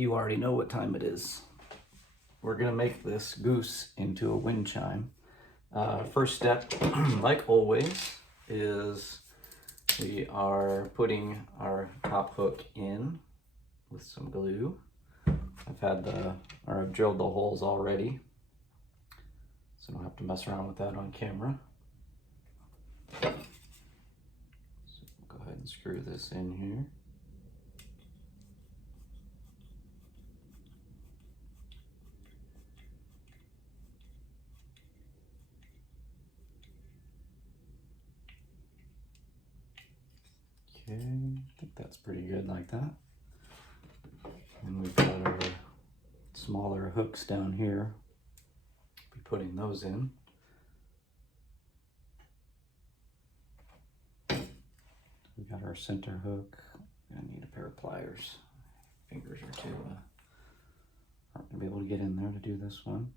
you already know what time it is. We're gonna make this goose into a wind chime. First step, like always, is we are putting our top hook in with some glue. I've drilled the holes already, so I don't have to mess around with that on camera. So go ahead and screw this in here. Okay, I think that's pretty good like that. And we've got our smaller hooks down here. Be putting those in. We got our center hook. I need a pair of pliers. Fingers are too aren't gonna be able to get in there to do this one.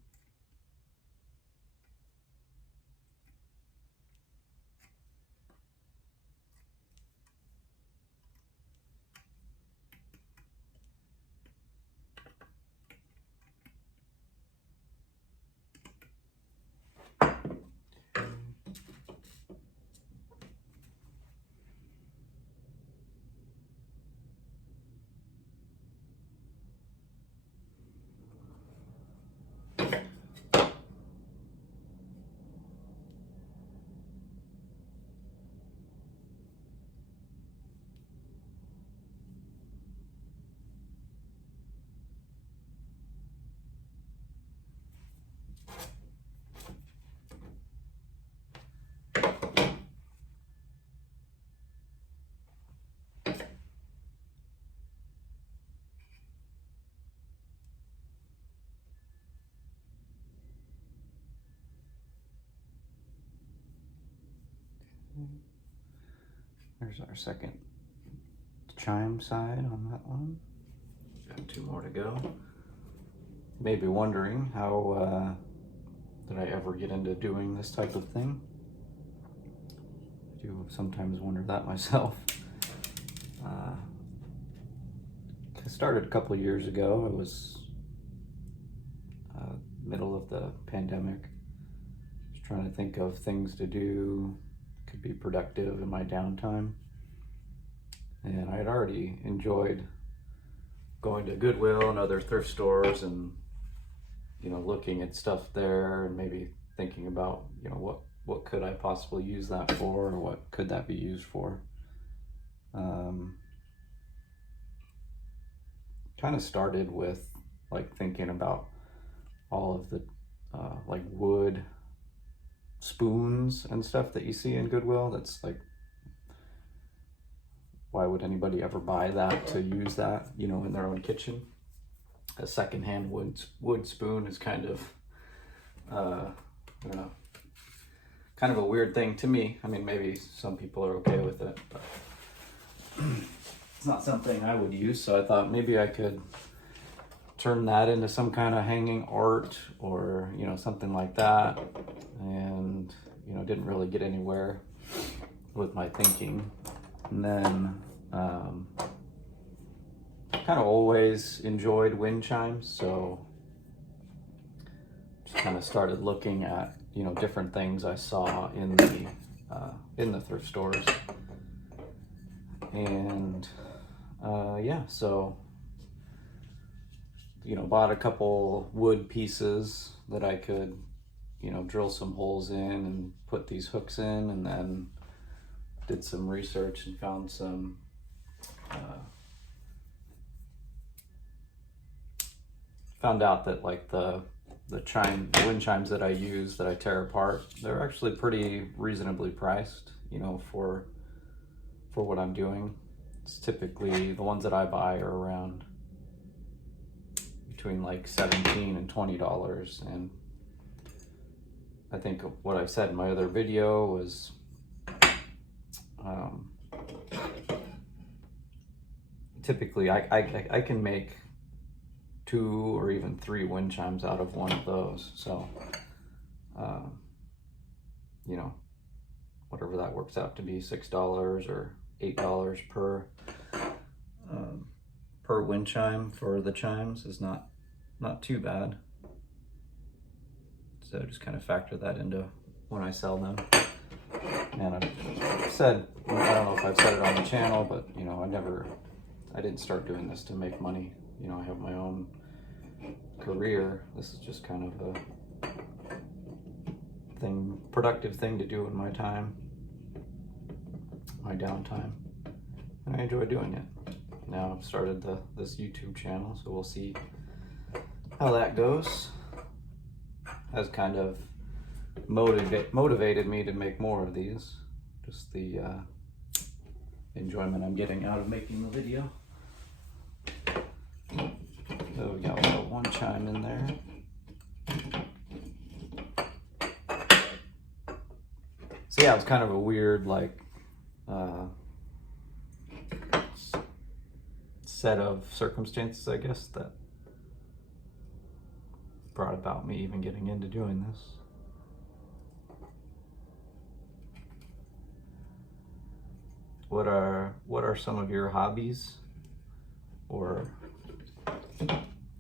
There's our second chime side on that one. Got 2 more to go. You may be wondering how did I ever get into doing this type of thing? I do sometimes wonder that myself. I started a couple of years ago. It was middle of the pandemic. Just trying to think of things to do, could be productive in my downtime. And I had already enjoyed going to Goodwill and other thrift stores and, you know, looking at stuff there and maybe thinking about, you know, what could I possibly use that for, or what could that be used for. Kind of started with like thinking about all of the like wood spoons and stuff that you see in Goodwill. That's like, why would anybody ever buy that to use that, you know, in their own kitchen? A secondhand wood spoon is kind of, I don't know, kind of a weird thing to me. I mean, maybe some people are okay with it, but it's not something I would use. So I thought maybe I could turn that into some kind of hanging art or, you know, something like that. And, you know, didn't really get anywhere with my thinking. And then kind of always enjoyed wind chimes, so just kind of started looking at, you know, different things I saw in the thrift stores. And yeah, so, you know, bought a couple wood pieces that I could, you know, drill some holes in and put these hooks in, and then did some research and found some found out that like the wind chimes that I use, that I tear apart, they're actually pretty reasonably priced, you know, for what I'm doing. It's typically, the ones that I buy are around between like $17 and $20, and I think what I said in my other video was typically I can make 2 or even 3 wind chimes out of one of those. So, you know, whatever that works out to be, $6 or $8 per. per wind chime for the chimes is not too bad. So just kind of factor that into when I sell them. And I've said, I don't know if I've said it on the channel, but you know, I didn't start doing this to make money. You know, I have my own career. This is just kind of a productive thing to do in my time, my downtime. And I enjoy doing it. Now I've started this YouTube channel, so we'll see how that goes. Has kind of motivated me to make more of these. Just the enjoyment I'm getting out of making the video. So we got about one chime in there. So yeah, it's kind of a weird like set of circumstances, I guess, that brought about me even getting into doing this. What are some of your hobbies or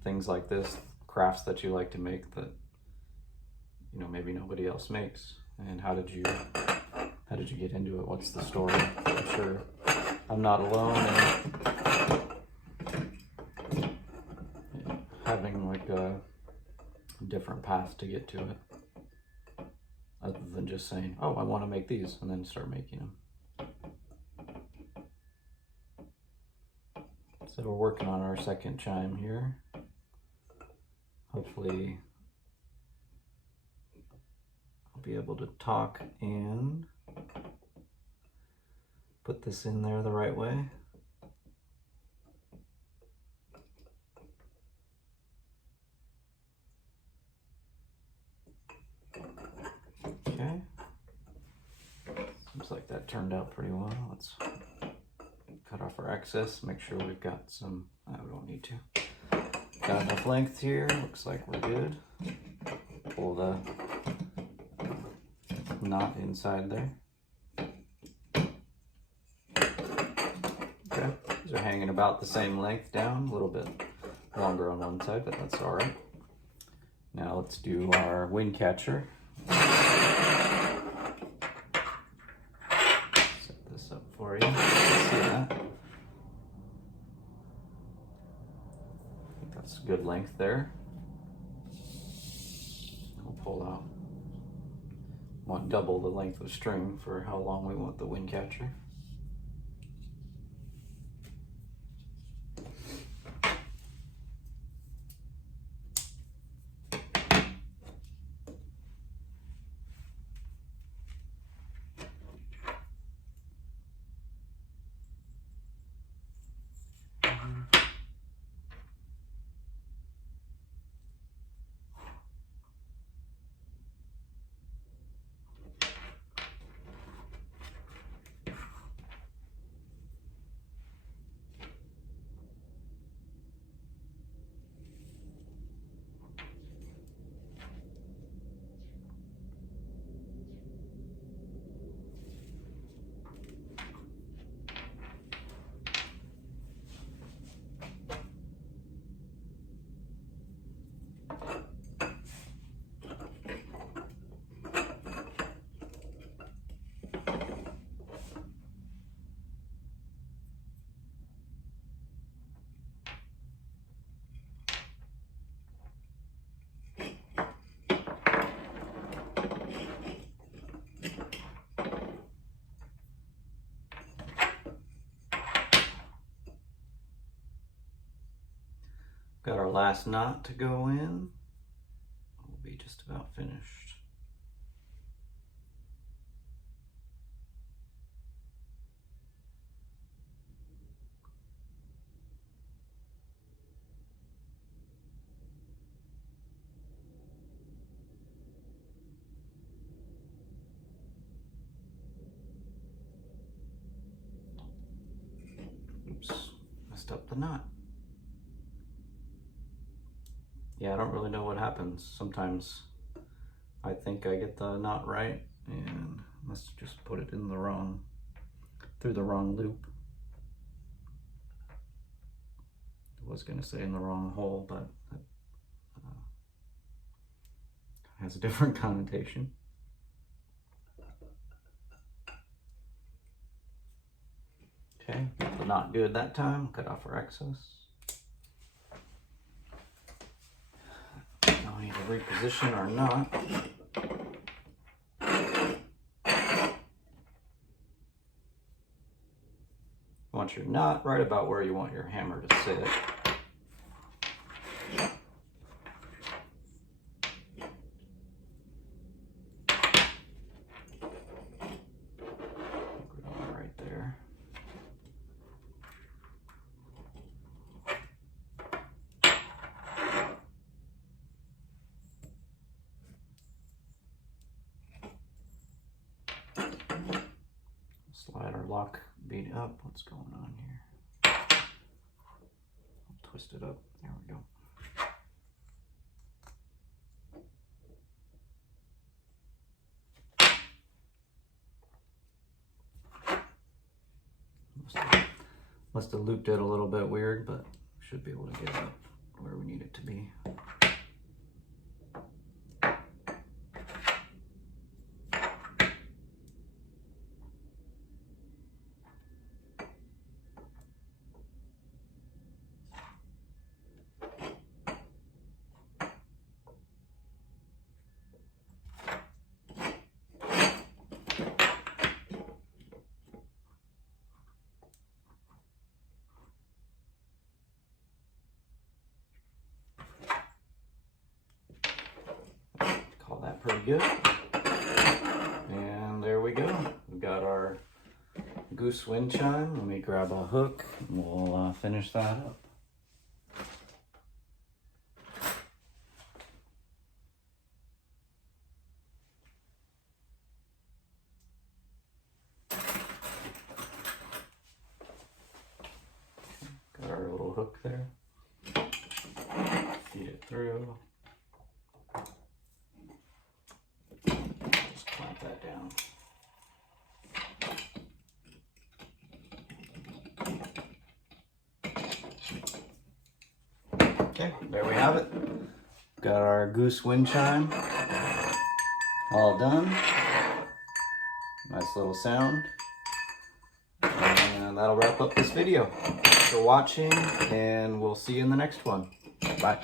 things like this, crafts that you like to make that, you know, maybe nobody else makes? And how did you get into it? What's the story? I'm sure I'm not alone in having like a different path to get to it, other than just saying, oh, I want to make these, and then start making them. So we're working on our second chime here. Hopefully I'll be able to talk and put this in there the right way. Okay. Seems like that turned out pretty well. Let's cut off our excess, make sure we've got some, we don't need to. Got enough length here, looks like we're good. Pull the knot inside there. Okay, these are hanging about the same length down, a little bit longer on one side, but that's all right. Now let's do our wind catcher. Set this up for you. See that? I think that's good length there. We'll pull out. Want double the length of string for how long we want the wind catcher. Got our last knot to go in. We'll be just about finished. Oops, messed up the knot. Yeah, I don't really know what happens. Sometimes I think I get the knot right and must have just put it in the wrong, through the wrong loop. was going to say in the wrong hole, but it has a different connotation. Okay, but not good that time. Cut off our excess. Now we need to reposition our knot. You want your knot right about where you want your hammer to sit. Right there. Slide our lock bead up. What's going on here? Twist it up. There we go. Must have looped it a little bit weird, but should be able to get it up where we need it to be. That pretty good. And there we go. We've got our Goose wind chime. Let me grab a hook and we'll finish that up. Got our little hook there. Feed it through. Clamp that down. Okay, there we have it. Got our Goose wind chime all done. Nice little sound. And that'll wrap up this video. Thanks for watching, and we'll see you in the next one. Bye.